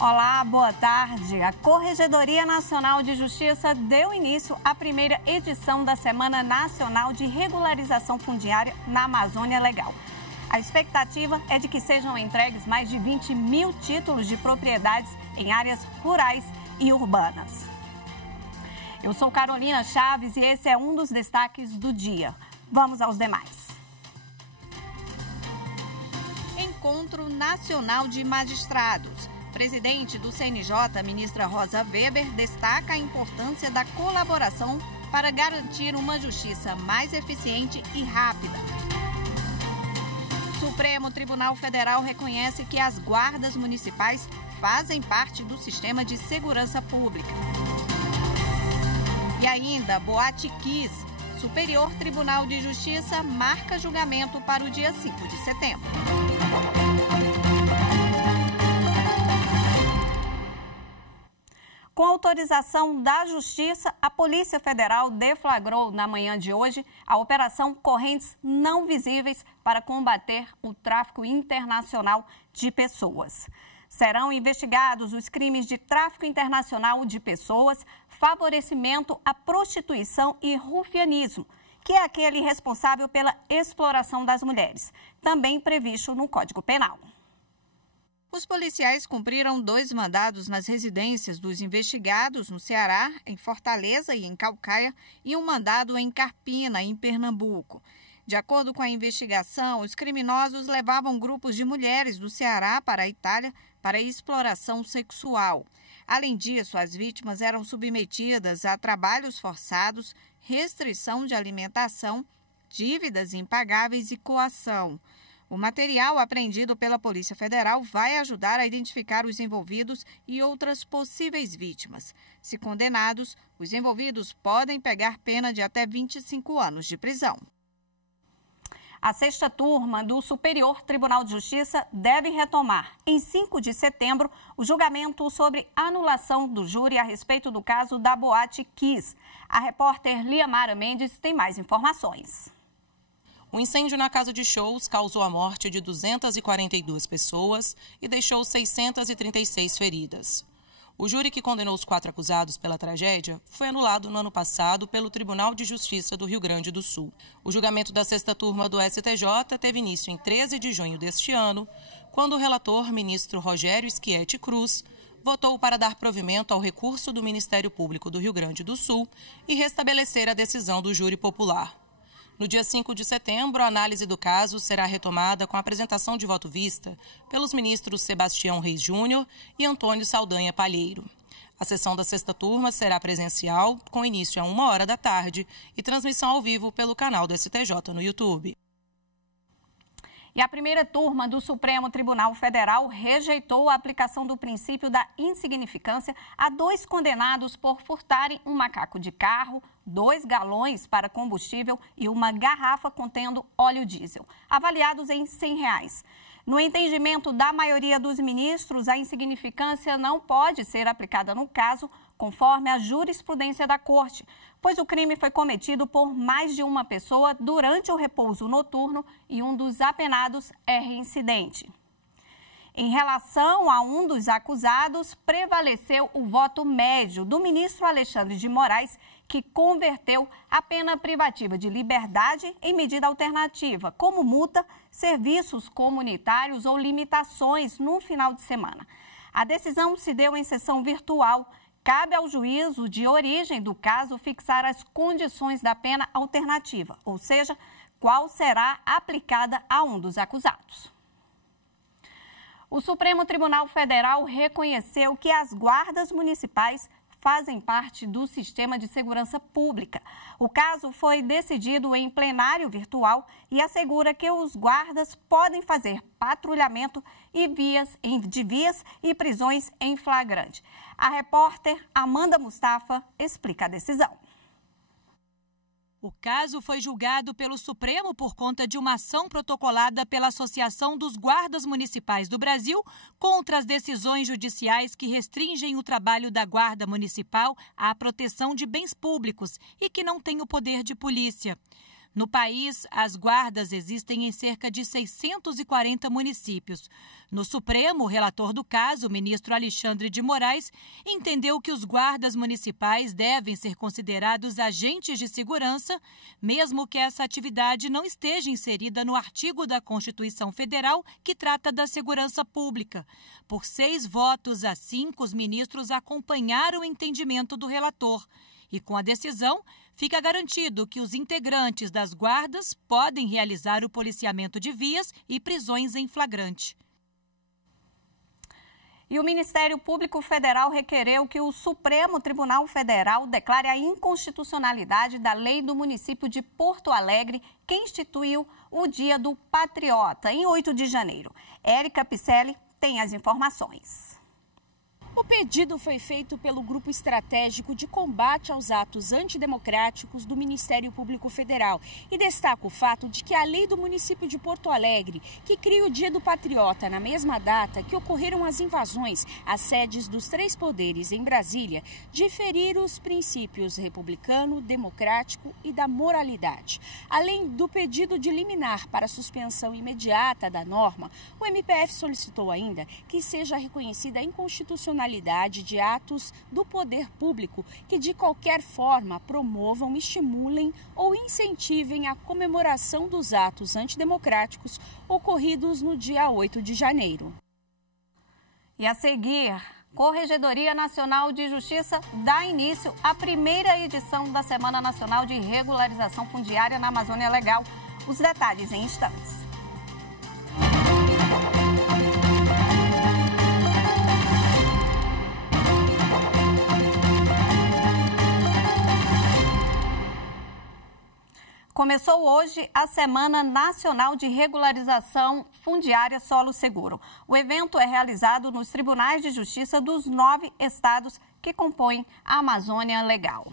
Olá, boa tarde. A Corregedoria Nacional de Justiça deu início à primeira edição da Semana Nacional de Regularização Fundiária na Amazônia Legal. A expectativa é de que sejam entregues mais de 20 mil títulos de propriedades em áreas rurais e urbanas. Eu sou Carolina Chaves e esse é um dos destaques do dia. Vamos aos demais. Encontro Nacional de Magistrados. Presidente do CNJ, ministra Rosa Weber, destaca a importância da colaboração para garantir uma justiça mais eficiente e rápida. O Supremo Tribunal Federal reconhece que as guardas municipais fazem parte do sistema de segurança pública. E ainda, Boate Kiss. Superior Tribunal de Justiça marca julgamento para o dia 5 de setembro. Com autorização da Justiça, a Polícia Federal deflagrou na manhã de hoje a Operação Correntes Não Visíveis para combater o tráfico internacional de pessoas. Serão investigados os crimes de tráfico internacional de pessoas, favorecimento à prostituição e rufianismo, que é aquele responsável pela exploração das mulheres, também previsto no Código Penal. Os policiais cumpriram 2 mandados nas residências dos investigados no Ceará, em Fortaleza e em Caucaia, e um mandado em Carpina, em Pernambuco. De acordo com a investigação, os criminosos levavam grupos de mulheres do Ceará para a Itália para exploração sexual. Além disso, as vítimas eram submetidas a trabalhos forçados, restrição de alimentação, dívidas impagáveis e coação. O material apreendido pela Polícia Federal vai ajudar a identificar os envolvidos e outras possíveis vítimas. Se condenados, os envolvidos podem pegar pena de até 25 anos de prisão. A 6ª turma do Superior Tribunal de Justiça deve retomar, em 5 de setembro, o julgamento sobre anulação do júri a respeito do caso da Boate Kiss. A repórter Liamara Mendes tem mais informações. O incêndio na casa de shows causou a morte de 242 pessoas e deixou 636 feridas. O júri que condenou os 4 acusados pela tragédia foi anulado no ano passado pelo Tribunal de Justiça do Rio Grande do Sul. O julgamento da 6ª turma do STJ teve início em 13 de junho deste ano, quando o relator, ministro Rogério Schietti Cruz, votou para dar provimento ao recurso do Ministério Público do Rio Grande do Sul e restabelecer a decisão do júri popular. No dia 5 de setembro, a análise do caso será retomada com a apresentação de voto vista pelos ministros Sebastião Reis Júnior e Antônio Saldanha Palheiro. A sessão da 6ª turma será presencial, com início a 1h da tarde e transmissão ao vivo pelo canal do STJ no YouTube. E a 1ª turma do Supremo Tribunal Federal rejeitou a aplicação do princípio da insignificância a 2 condenados por furtarem um macaco de carro, 2 galões para combustível e uma garrafa contendo óleo diesel, avaliados em R$100. No entendimento da maioria dos ministros, a insignificância não pode ser aplicada no caso, conforme a jurisprudência da Corte, pois o crime foi cometido por mais de uma pessoa durante o repouso noturno e um dos apenados é reincidente. Em relação a um dos acusados, prevaleceu o voto médio do ministro Alexandre de Moraes, que converteu a pena privativa de liberdade em medida alternativa, como multa, serviços comunitários ou limitações no final de semana. A decisão se deu em sessão virtual. Cabe ao juízo de origem do caso fixar as condições da pena alternativa, ou seja, qual será aplicada a um dos acusados. O Supremo Tribunal Federal reconheceu que as guardas municipais fazem parte do sistema de segurança pública. O caso foi decidido em plenário virtual e assegura que os guardas podem fazer patrulhamento de vias e prisões em flagrante. A repórter Amanda Mustafa explica a decisão. O caso foi julgado pelo Supremo por conta de uma ação protocolada pela Associação dos Guardas Municipais do Brasil contra as decisões judiciais que restringem o trabalho da Guarda Municipal à proteção de bens públicos e que não têm o poder de polícia. No país, as guardas existem em cerca de 640 municípios. No Supremo, o relator do caso, o ministro Alexandre de Moraes, entendeu que os guardas municipais devem ser considerados agentes de segurança, mesmo que essa atividade não esteja inserida no artigo da Constituição Federal que trata da segurança pública. Por 6 votos a 5, os ministros acompanharam o entendimento do relator. E com a decisão, fica garantido que os integrantes das guardas podem realizar o policiamento de vias e prisões em flagrante. E o Ministério Público Federal requereu que o Supremo Tribunal Federal declare a inconstitucionalidade da lei do município de Porto Alegre, que instituiu o Dia do Patriota, em 8 de janeiro. Érica Picelli tem as informações. O pedido foi feito pelo Grupo Estratégico de Combate aos Atos Antidemocráticos do Ministério Público Federal e destaca o fato de que a lei do município de Porto Alegre, que cria o Dia do Patriota na mesma data que ocorreram as invasões às sedes dos 3 poderes em Brasília, diferir os princípios republicano, democrático e da moralidade. Além do pedido de liminar para suspensão imediata da norma, o MPF solicitou ainda que seja reconhecida a inconstitucionalidade de atos do poder público que de qualquer forma promovam, estimulem ou incentivem a comemoração dos atos antidemocráticos ocorridos no dia 8 de janeiro. E a seguir, Corregedoria Nacional de Justiça dá início à primeira edição da Semana Nacional de Regularização Fundiária na Amazônia Legal. Os detalhes em instantes. Começou hoje a Semana Nacional de Regularização Fundiária Solo Seguro. O evento é realizado nos tribunais de justiça dos 9 estados que compõem a Amazônia Legal.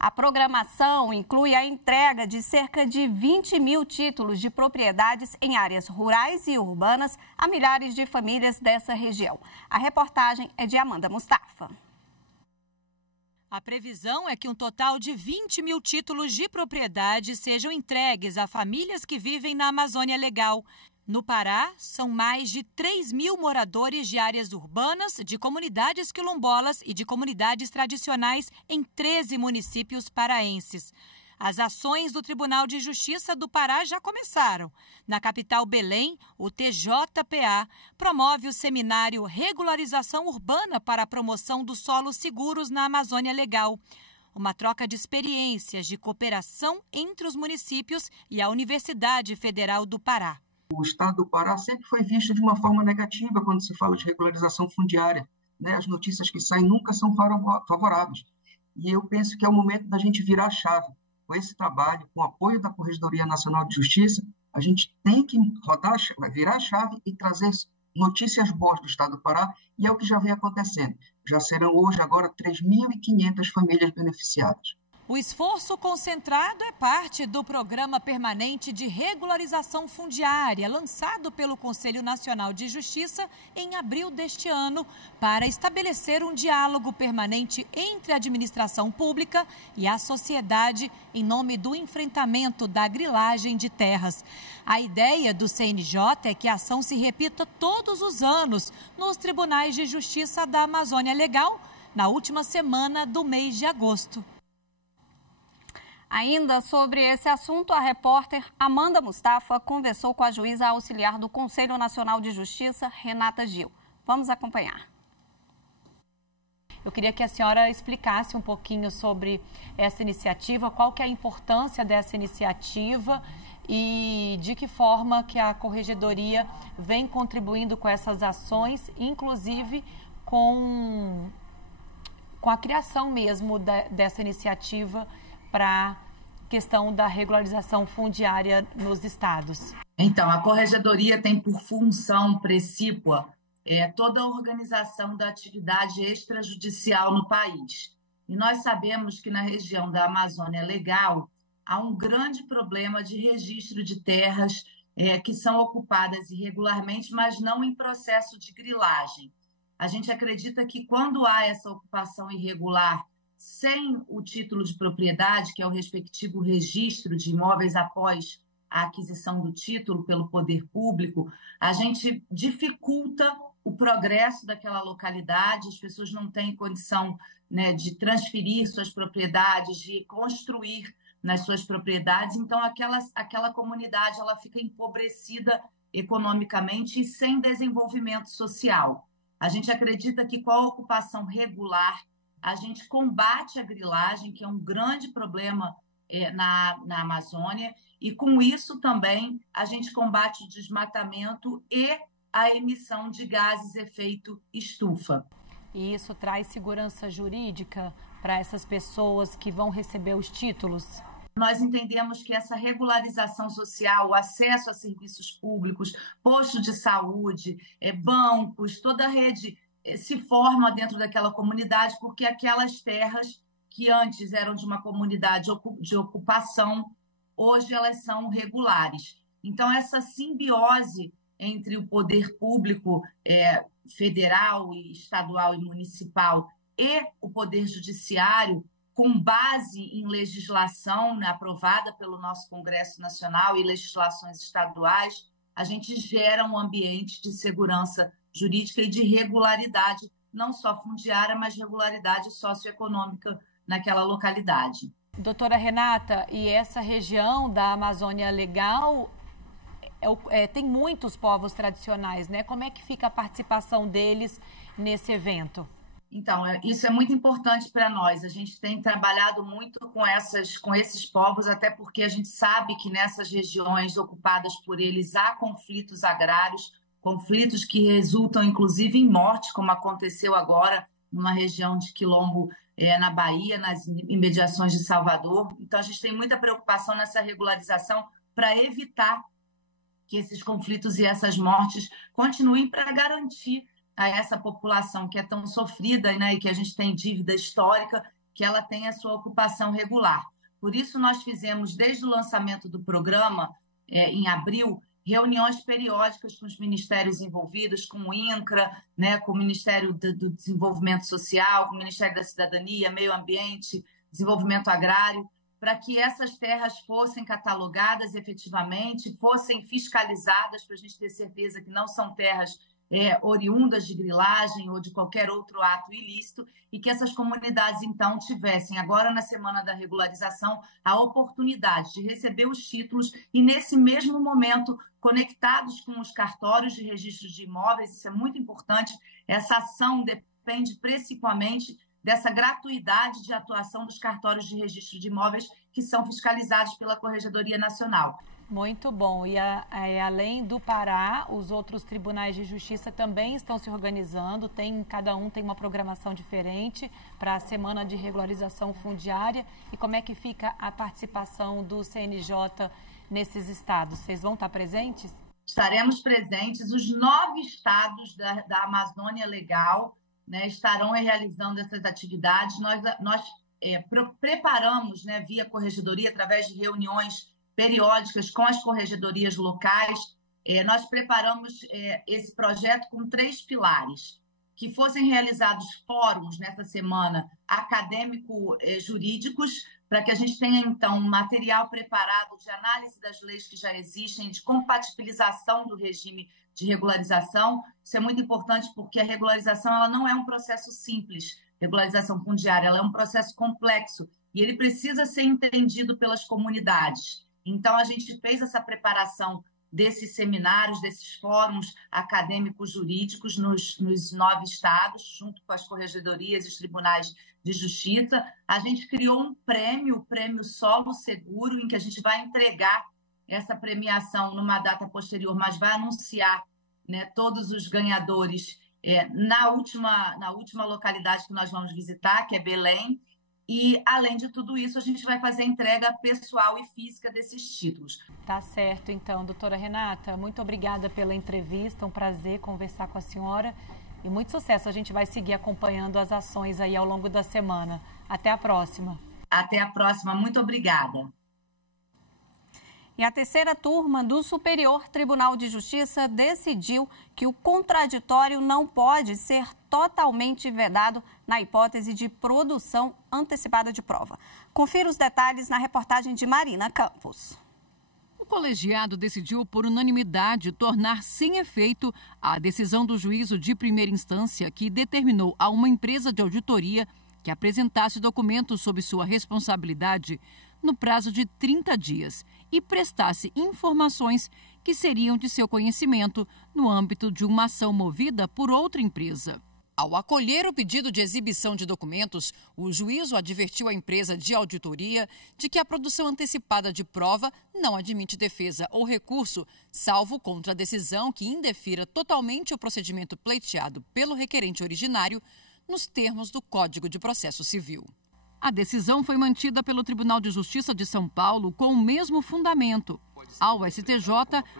A programação inclui a entrega de cerca de 20 mil títulos de propriedades em áreas rurais e urbanas a milhares de famílias dessa região. A reportagem é de Amanda Mustafa. A previsão é que um total de 20 mil títulos de propriedade sejam entregues a famílias que vivem na Amazônia Legal. No Pará, são mais de 3 mil moradores de áreas urbanas, de comunidades quilombolas e de comunidades tradicionais em 13 municípios paraenses. As ações do Tribunal de Justiça do Pará já começaram. Na capital Belém, o TJPA promove o seminário Regularização Urbana para a Promoção dos Solos Seguros na Amazônia Legal. Uma troca de experiências de cooperação entre os municípios e a Universidade Federal do Pará. O estado do Pará sempre foi visto de uma forma negativa quando se fala de regularização fundiária, né? As notícias que saem nunca são favoráveis. E eu penso que é o momento da gente virar a chave. Com esse trabalho, com o apoio da Corregedoria Nacional de Justiça, a gente tem que virar a chave e trazer notícias boas do estado do Pará, e é o que já vem acontecendo. Já serão hoje, agora, 3.500 famílias beneficiadas. O esforço concentrado é parte do Programa Permanente de Regularização Fundiária, lançado pelo Conselho Nacional de Justiça em abril deste ano, para estabelecer um diálogo permanente entre a administração pública e a sociedade em nome do enfrentamento da grilagem de terras. A ideia do CNJ é que a ação se repita todos os anos nos tribunais de justiça da Amazônia Legal, na última semana do mês de agosto. Ainda sobre esse assunto, a repórter Amanda Mustafa conversou com a juíza auxiliar do Conselho Nacional de Justiça, Renata Gil. Vamos acompanhar. Eu queria que a senhora explicasse um pouquinho sobre essa iniciativa, qual que é a importância dessa iniciativa e de que forma que a Corregedoria vem contribuindo com essas ações, inclusive com a criação mesmo dessa iniciativa para a questão da regularização fundiária nos estados. Então, a Corregedoria tem por função precípua toda a organização da atividade extrajudicial no país. E nós sabemos que na região da Amazônia Legal há um grande problema de registro de terras que são ocupadas irregularmente, mas não em processo de grilagem. A gente acredita que quando há essa ocupação irregular, sem o título de propriedade, que é o respectivo registro de imóveis após a aquisição do título pelo poder público, a gente dificulta o progresso daquela localidade, as pessoas não têm condição, né, de transferir suas propriedades, de construir nas suas propriedades, então aquela comunidade ela fica empobrecida economicamente e sem desenvolvimento social. A gente acredita que com a ocupação regular, a gente combate a grilagem, que é um grande problema na Amazônia, e com isso também a gente combate o desmatamento e a emissão de gases efeito estufa. E isso traz segurança jurídica para essas pessoas que vão receber os títulos? Nós entendemos que essa regularização social, o acesso a serviços públicos, posto de saúde, bancos, toda a rede se forma dentro daquela comunidade, porque aquelas terras que antes eram de uma comunidade de ocupação, hoje elas são regulares. Então, essa simbiose entre o poder público federal, estadual e municipal e o poder judiciário, com base em legislação aprovada pelo nosso Congresso Nacional e legislações estaduais, a gente gera um ambiente de segurança jurídica e de regularidade, não só fundiária, mas regularidade socioeconômica naquela localidade. Doutora Renata, e essa região da Amazônia Legal tem muitos povos tradicionais, né? Como é que fica a participação deles nesse evento? Então, isso é muito importante para nós. A gente tem trabalhado muito com esses povos, até porque a gente sabe que nessas regiões ocupadas por eles há conflitos agrários, conflitos que resultam, inclusive, em morte, como aconteceu agora numa região de Quilombo, na Bahia, nas imediações de Salvador. Então, a gente tem muita preocupação nessa regularização para evitar que esses conflitos e essas mortes continuem, para garantir a essa população que é tão sofrida, né, e que a gente tem dívida histórica, que ela tenha a sua ocupação regular. Por isso, nós fizemos, desde o lançamento do programa, em abril, reuniões periódicas com os ministérios envolvidos, com o INCRA, né, com o Ministério do Desenvolvimento Social, com o Ministério da Cidadania, Meio Ambiente, Desenvolvimento Agrário, para que essas terras fossem catalogadas efetivamente, fossem fiscalizadas, para a gente ter certeza que não são terras oriundas de grilagem ou de qualquer outro ato ilícito, e que essas comunidades, então, tivessem, agora na Semana da Regularização, a oportunidade de receber os títulos e, nesse mesmo momento, conectados com os cartórios de registro de imóveis. Isso é muito importante. Essa ação depende principalmente dessa gratuidade de atuação dos cartórios de registro de imóveis, que são fiscalizados pela Corregedoria Nacional. Muito bom. E além do Pará, os outros tribunais de justiça também estão se organizando. Cada um tem uma programação diferente para a Semana de Regularização Fundiária. E como é que fica a participação do CNJ nesses estados? Vocês vão estar presentes? Estaremos presentes. Os 9 estados da Amazônia Legal, né, estarão realizando essas atividades. Nós preparamos, né, via Corregedoria, através de reuniões periódicas com as corregedorias locais, nós preparamos esse projeto com 3 pilares: que fossem realizados fóruns nessa semana acadêmico-jurídicos, para que a gente tenha, então, um material preparado de análise das leis que já existem, de compatibilização do regime de regularização. Isso é muito importante, porque a regularização ela não é um processo simples, regularização fundiária, ela é um processo complexo e ele precisa ser entendido pelas comunidades. Então, a gente fez essa preparação desses seminários, desses fóruns acadêmicos jurídicos nos 9 estados, junto com as corregedorias e os tribunais de justiça. A gente criou um prêmio, o Prêmio Solo Seguro, em que a gente vai entregar essa premiação numa data posterior, mas vai anunciar, né, todos os ganhadores na última localidade que nós vamos visitar, que é Belém. E, além de tudo isso, a gente vai fazer a entrega pessoal e física desses títulos. Tá certo, então, doutora Renata, muito obrigada pela entrevista, um prazer conversar com a senhora e muito sucesso. A gente vai seguir acompanhando as ações aí ao longo da semana. Até a próxima. Até a próxima, muito obrigada. E a terceira turma do Superior Tribunal de Justiça decidiu que o contraditório não pode ser totalmente vedado na hipótese de produção antecipada de prova. Confira os detalhes na reportagem de Marina Campos. O colegiado decidiu por unanimidade tornar sem efeito a decisão do juízo de primeira instância que determinou a uma empresa de auditoria que apresentasse documentos sob sua responsabilidade no prazo de 30 dias e prestasse informações que seriam de seu conhecimento no âmbito de uma ação movida por outra empresa. Ao acolher o pedido de exibição de documentos, o juízo advertiu a empresa de auditoria de que a produção antecipada de prova não admite defesa ou recurso, salvo contra a decisão que indefira totalmente o procedimento pleiteado pelo requerente originário nos termos do Código de Processo Civil. A decisão foi mantida pelo Tribunal de Justiça de São Paulo com o mesmo fundamento. Ao STJ,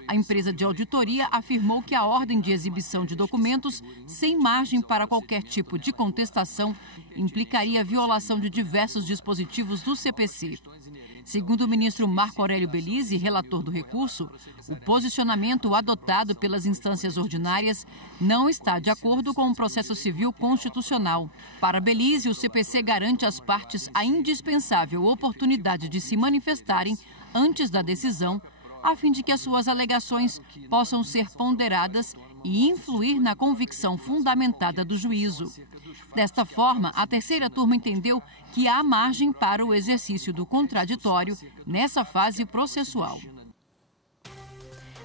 a empresa de auditoria afirmou que a ordem de exibição de documentos, sem margem para qualquer tipo de contestação, implicaria violação de diversos dispositivos do CPC. Segundo o ministro Marco Aurélio Belize, relator do recurso, o posicionamento adotado pelas instâncias ordinárias não está de acordo com o processo civil constitucional. Para Belize, o CPC garante às partes a indispensável oportunidade de se manifestarem antes da decisão, a fim de que as suas alegações possam ser ponderadas e influir na convicção fundamentada do juízo. Desta forma, a terceira turma entendeu que há margem para o exercício do contraditório nessa fase processual.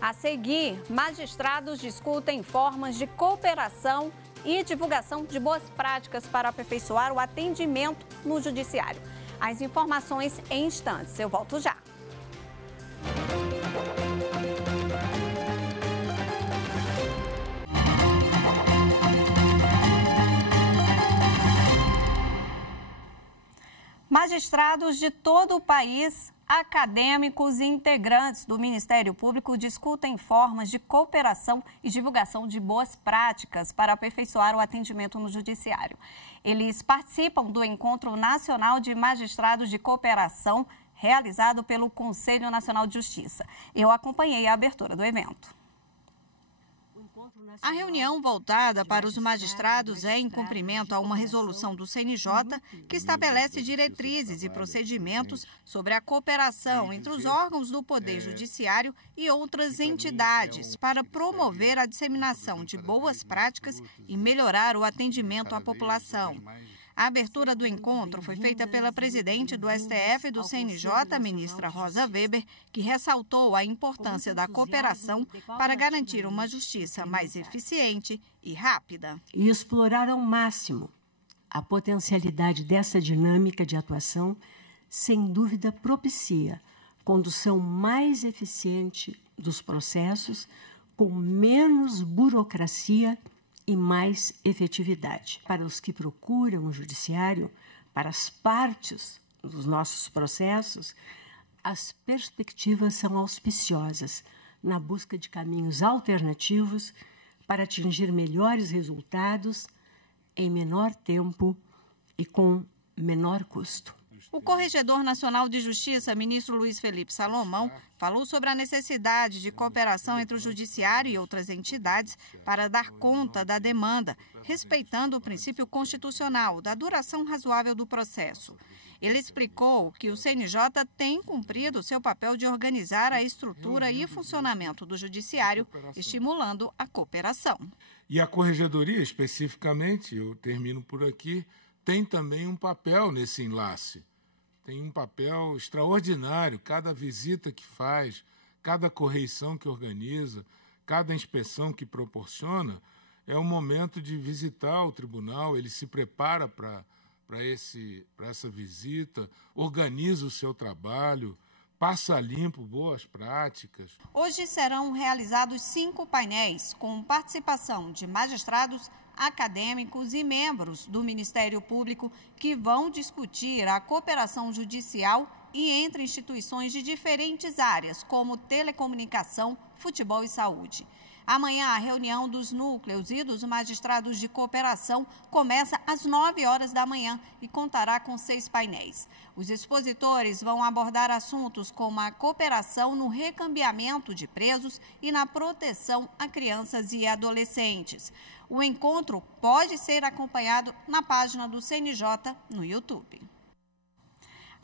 A seguir, magistrados discutem formas de cooperação e divulgação de boas práticas para aperfeiçoar o atendimento no judiciário. As informações em instantes. Eu volto já. Magistrados de todo o país, acadêmicos e integrantes do Ministério Público discutem formas de cooperação e divulgação de boas práticas para aperfeiçoar o atendimento no judiciário. Eles participam do Encontro Nacional de Magistrados de Cooperação, realizado pelo Conselho Nacional de Justiça. Eu acompanhei a abertura do evento. A reunião voltada para os magistrados é em cumprimento a uma resolução do CNJ que estabelece diretrizes e procedimentos sobre a cooperação entre os órgãos do Poder Judiciário e outras entidades para promover a disseminação de boas práticas e melhorar o atendimento à população. A abertura do encontro foi feita pela presidente do STF e do CNJ, a ministra Rosa Weber, que ressaltou a importância da cooperação para garantir uma justiça mais eficiente e rápida. E explorar ao máximo a potencialidade dessa dinâmica de atuação, sem dúvida propicia condução mais eficiente dos processos, com menos burocracia e mais efetividade. Para os que procuram o judiciário, para as partes dos nossos processos, as perspectivas são auspiciosas na busca de caminhos alternativos para atingir melhores resultados em menor tempo e com menor custo. O Corregedor Nacional de Justiça, ministro Luiz Felipe Salomão, falou sobre a necessidade de cooperação entre o Judiciário e outras entidades para dar conta da demanda, respeitando o princípio constitucional da duração razoável do processo. Ele explicou que o CNJ tem cumprido seu papel de organizar a estrutura e funcionamento do Judiciário, estimulando a cooperação. E a Corregedoria, especificamente, eu termino por aqui, tem também um papel nesse enlace. Tem um papel extraordinário, cada visita que faz, cada correição que organiza, cada inspeção que proporciona, é um momento de visitar o tribunal, ele se prepara para essa visita, organiza o seu trabalho, passa limpo boas práticas. Hoje serão realizados 5 painéis com participação de magistrados, acadêmicos e membros do Ministério Público que vão discutir a cooperação judicial e entre instituições de diferentes áreas, como telecomunicação, futebol e saúde. Amanhã, a reunião dos núcleos e dos magistrados de cooperação começa às 9 horas da manhã e contará com 6 painéis. Os expositores vão abordar assuntos como a cooperação no recambiamento de presos e na proteção a crianças e adolescentes. O encontro pode ser acompanhado na página do CNJ no YouTube.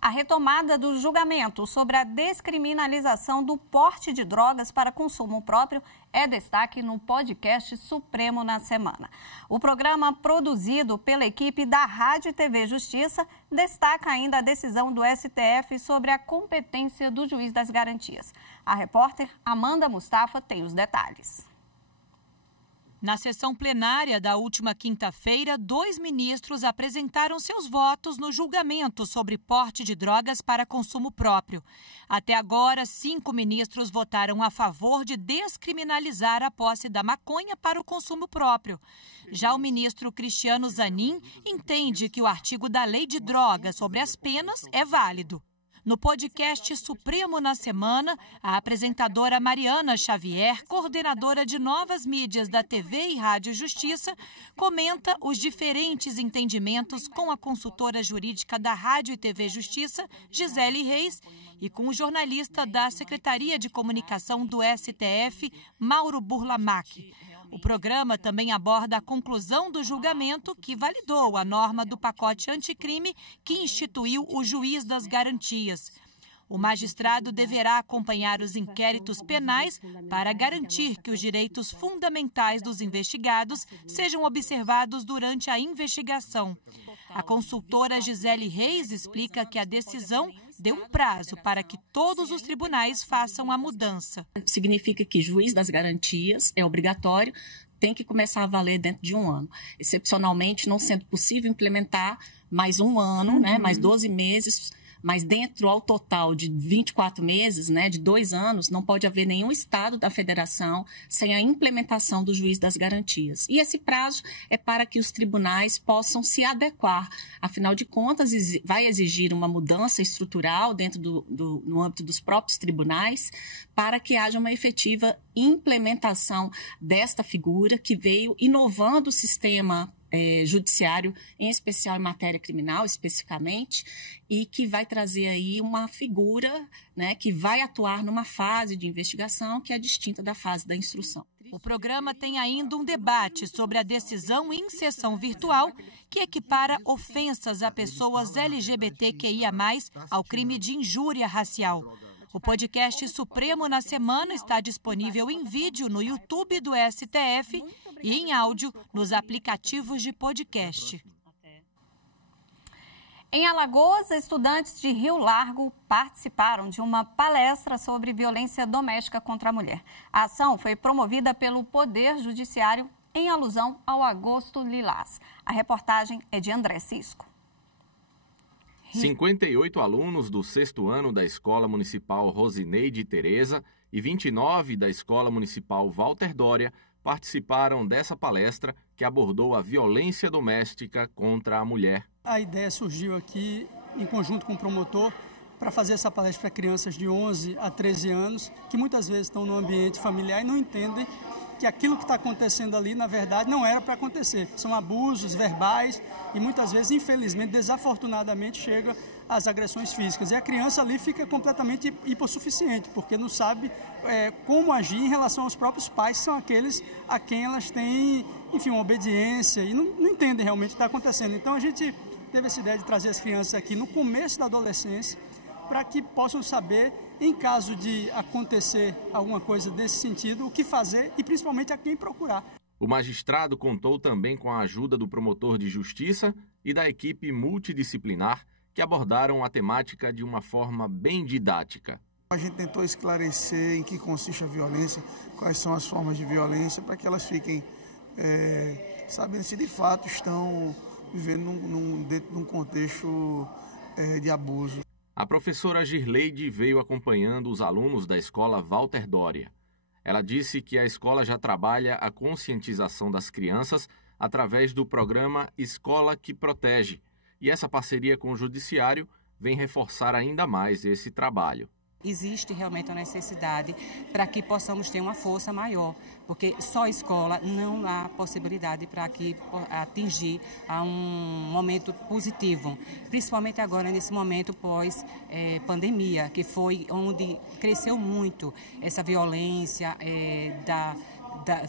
A retomada do julgamento sobre a descriminalização do porte de drogas para consumo próprio é destaque no podcast Supremo na Semana. O programa, produzido pela equipe da Rádio e TV Justiça, destaca ainda a decisão do STF sobre a competência do juiz das garantias. A repórter Amanda Mustafa tem os detalhes. Na sessão plenária da última quinta-feira, 2 ministros apresentaram seus votos no julgamento sobre porte de drogas para consumo próprio. Até agora, 5 ministros votaram a favor de descriminalizar a posse da maconha para o consumo próprio. Já o ministro Cristiano Zanin entende que o artigo da Lei de Drogas sobre as penas é válido. No podcast Supremo na Semana, a apresentadora Mariana Xavier, coordenadora de novas mídias da TV e Rádio Justiça, comenta os diferentes entendimentos com a consultora jurídica da Rádio e TV Justiça, Gisele Reis, e com o jornalista da Secretaria de Comunicação do STF, Mauro Burlamac. O programa também aborda a conclusão do julgamento que validou a norma do pacote anticrime que instituiu o juiz das garantias. O magistrado deverá acompanhar os inquéritos penais para garantir que os direitos fundamentais dos investigados sejam observados durante a investigação. A consultora Gisele Reis explica que a decisão deu um prazo para que todos os tribunais façam a mudança. Significa que juiz das garantias é obrigatório, tem que começar a valer dentro de 1 ano. Excepcionalmente, não sendo possível implementar mais 1 ano, mais 12 meses, mas dentro ao total de 24 meses, de 2 anos, não pode haver nenhum estado da federação sem a implementação do juiz das garantias. E esse prazo é para que os tribunais possam se adequar. Afinal de contas, vai exigir uma mudança estrutural dentro no âmbito dos próprios tribunais para que haja uma efetiva implementação desta figura que veio inovando o sistema judiciário, em especial em matéria criminal, especificamente, e que vai trazer aí uma figura que vai atuar numa fase de investigação que é distinta da fase da instrução. O programa tem ainda um debate sobre a decisão em sessão virtual que equipara ofensas a pessoas LGBTQIA+, ao crime de injúria racial. O podcast Supremo na Semana está disponível em vídeo no YouTube do STF e em áudio nos aplicativos de podcast. Em Alagoas, estudantes de Rio Largo participaram de uma palestra sobre violência doméstica contra a mulher. A ação foi promovida pelo Poder Judiciário em alusão ao Agosto Lilás. A reportagem é de André Cisco. 58 alunos do 6º ano da Escola Municipal Rosineide Tereza e 29 da Escola Municipal Walter Dória participaram dessa palestra que abordou a violência doméstica contra a mulher. A ideia surgiu aqui em conjunto com o promotor para fazer essa palestra para crianças de 11 a 13 anos que muitas vezes estão no ambiente familiar e não entendem que aquilo que está acontecendo ali, na verdade, não era para acontecer. São abusos verbais e muitas vezes, infelizmente, desafortunadamente, chega às agressões físicas. E a criança ali fica completamente hipossuficiente, porque não sabe como agir em relação aos próprios pais, que são aqueles a quem elas têm, enfim, uma obediência e não entendem realmente o que está acontecendo. Então, a gente teve essa ideia de trazer as crianças aqui no começo da adolescência para que possam saber, em caso de acontecer alguma coisa desse sentido, o que fazer e principalmente a quem procurar. O magistrado contou também com a ajuda do promotor de justiça e da equipe multidisciplinar que abordaram a temática de uma forma bem didática. A gente tentou esclarecer em que consiste a violência, quais são as formas de violência, para que elas fiquem sabendo se de fato estão vivendo dentro de um contexto de abuso. A professora Girleide veio acompanhando os alunos da escola Walter Dória. Ela disse que a escola já trabalha a conscientização das crianças através do programa Escola que Protege, e essa parceria com o Judiciário vem reforçar ainda mais esse trabalho. Existe realmente uma necessidade para que possamos ter uma força maior, porque só a escola não há possibilidade para que atingir a um momento positivo, principalmente agora nesse momento pós-pandemia, que foi onde cresceu muito essa violência da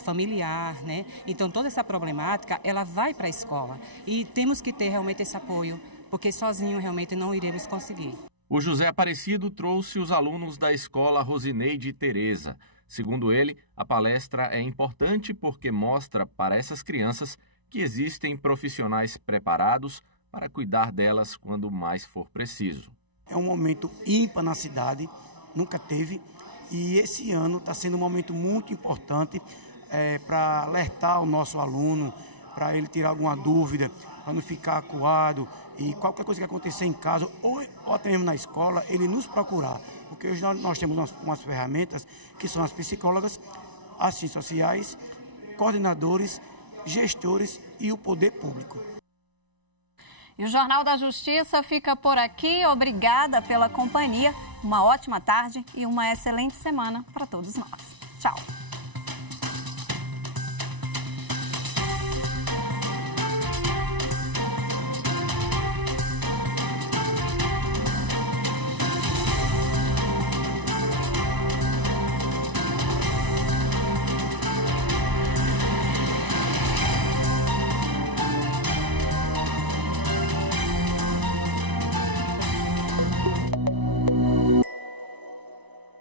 familiar, né? Então toda essa problemática ela vai para a escola e temos que ter realmente esse apoio, porque sozinho realmente não iremos conseguir. O José Aparecido trouxe os alunos da escola Rosineide Tereza. Segundo ele, a palestra é importante porque mostra para essas crianças que existem profissionais preparados para cuidar delas quando mais for preciso. É um momento ímpar na cidade, nunca teve, e esse ano está sendo um momento muito importante para alertar o nosso aluno, para ele tirar alguma dúvida, para não ficar acuado, e qualquer coisa que acontecer em casa ou até mesmo na escola, ele nos procurar. Porque hoje nós temos umas ferramentas que são as psicólogas, assistentes sociais, coordenadores, gestores e o poder público. E o Jornal da Justiça fica por aqui. Obrigada pela companhia. Uma ótima tarde e uma excelente semana para todos nós. Tchau.